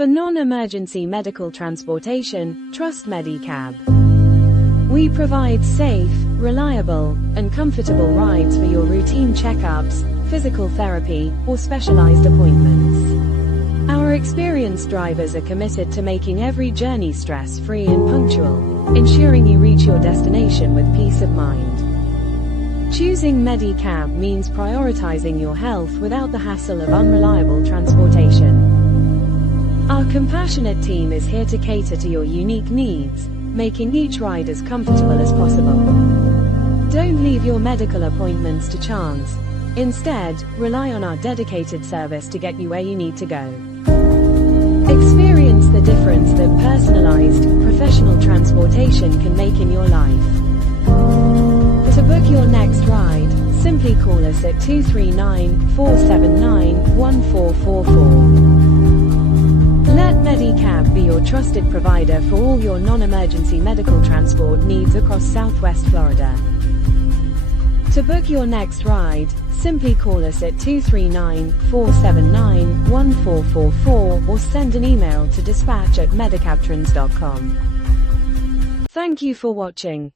For non-emergency medical transportation, trust MediCab. We provide safe, reliable, and comfortable rides for your routine checkups, physical therapy, or specialized appointments. Our experienced drivers are committed to making every journey stress-free and punctual, ensuring you reach your destination with peace of mind. Choosing MediCab means prioritizing your health without the hassle of unreliable transportation. Our compassionate team is here to cater to your unique needs, making each ride as comfortable as possible. Don't leave your medical appointments to chance. Instead, rely on our dedicated service to get you where you need to go. Experience the difference that personalized, professional transportation can make in your life. To book your next ride, simply call us at 239-479-1444. Let MediCab be your trusted provider for all your non-emergency medical transport needs across Southwest Florida. To book your next ride, simply call us at 239-479-1444 or send an email to dispatch@medicabtrans.com. Thank you for watching.